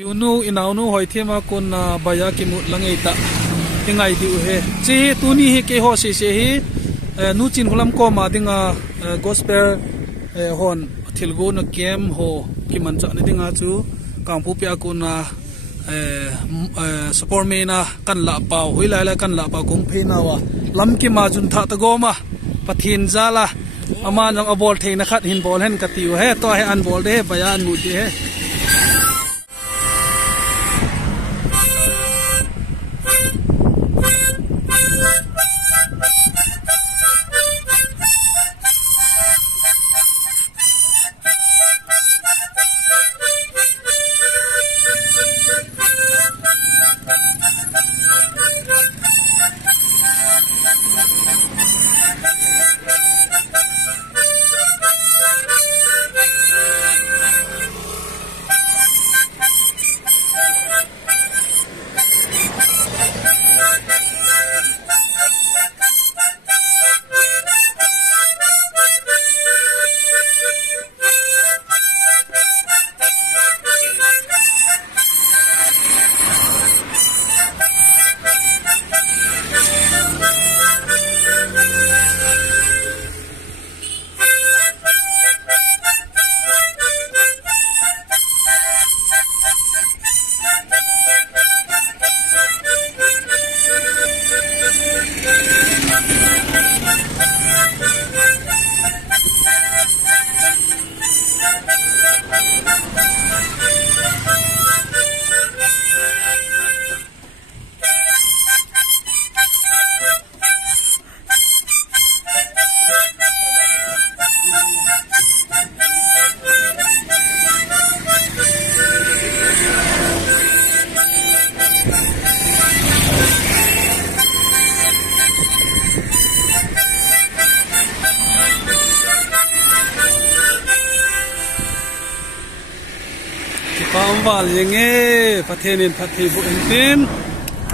Unu inaunu hoithema kon baya ki mut langai ta tingai di he chi tuni hi ke ho si se hi nu chin hulam ko ma dinga gospel hon thilgo na kem ho ki man cha ni dinga chu kang pu pya ko na support me na kan la pau hui lai la kan la pa kong phe na wa lam ki ma jun tha ta go ma pathin zala ama nang abol theina khat hin bol hen ka ti he to he an bol de baya an mu de he Pamwal yang pathenin pathe bu entin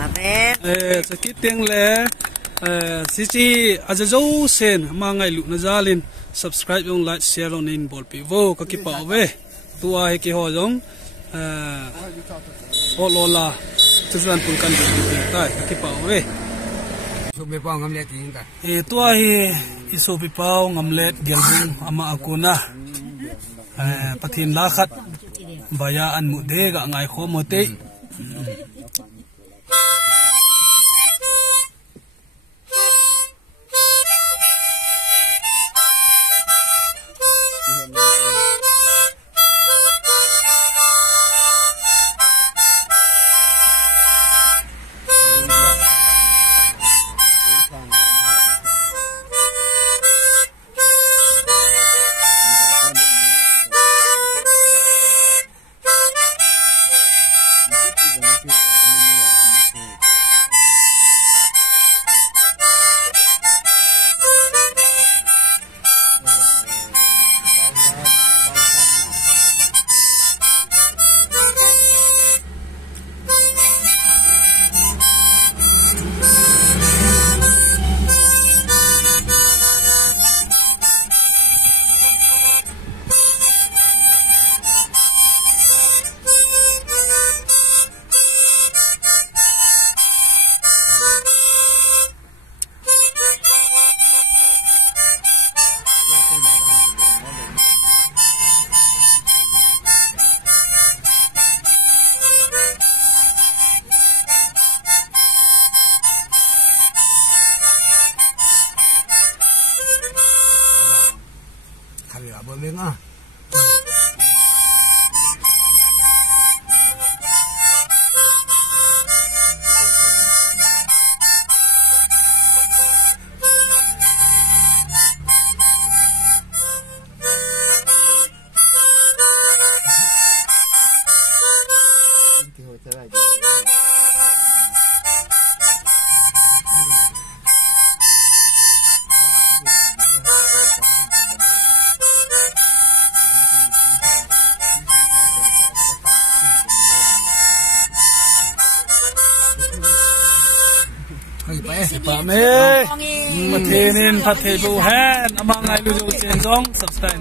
amen sakit teng le sisi ajajo sen mangai lu nazalin subscribe yong like share on in bol pi vo ka ki pa we tua he ki ho jong olola tujuan pun kan tai ka ki pa we so be pa ngam le ting ta tua hi iso pi pa ngam le gelbung ama akuna pathin la khat baya an mu de ga ngai kho mo te Boleh pa me mathenin pathe bu han amangai lu chen jong subscribe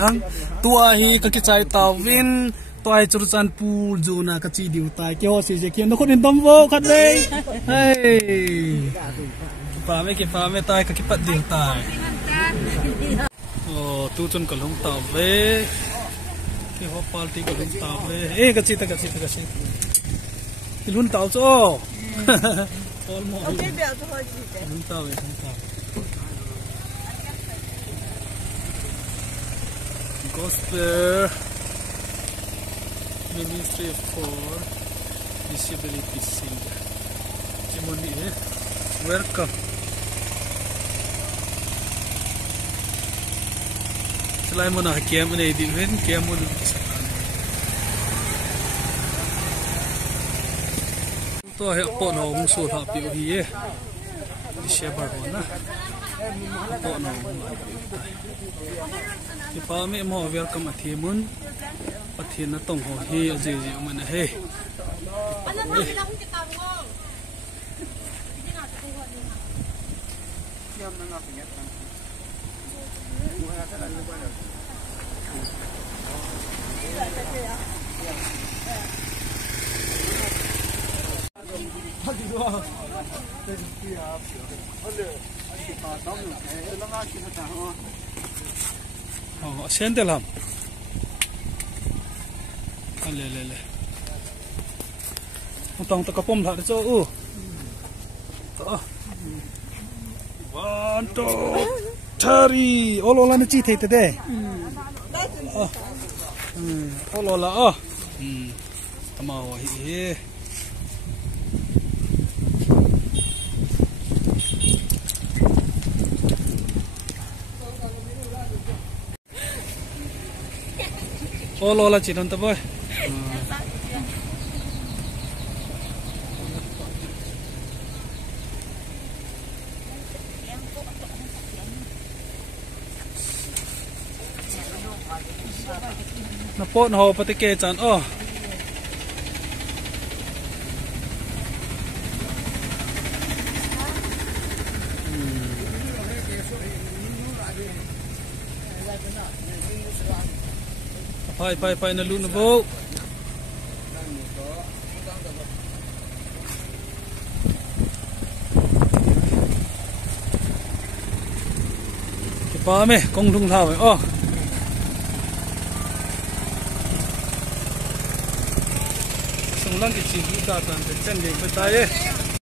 nang tua hi ka ki chai tawin ตัวจุดจันปูจูน่ะกระจีดิวตายเกี่ยวสิเกี่ยวนักคนอินดอมโวคัดเลยเฮ้ยป่าไม่เก็บป่าไม่ตายก็คิดปัดดิวตายโอ้ตู้จนก็ลงตาเว้เกี่ยวปาร์ตี้ก็ลงตาเว้เอ๊ะกระจีตะกระจีลุ้นเต่าโจ้โอ้โหลุ้นเต่าเลยลุ้นเต่าGospel Ministry for Disability Center. Cimoni welcome. Selain mana kiam mana edilhen kiam mana kesalahan. Tu hay pon hong sul hap pi hi ye. Disable hona. Pon hong. Ipa mi mo welcome athimun. Pathin na tong ho hi aje je man he. Ana ma bilang kita mo. Hindi na ta ko ni. Yam na nga pinyat. Buha sa lan ba. Hadi do. Thank you. Hadi. Pa dom na. Ela nga ki ta ho. Oh, sendel ham. Le. Utang takapom lah tu. One, two, three. Olola ni cita itu deh. Olola Tamau hi. Olola cita tu boy. Napon ho pati ke chan Pai na lu na bo. Pa me kong thung thao lang cái chuyện ta tan cái chân để người ta ấy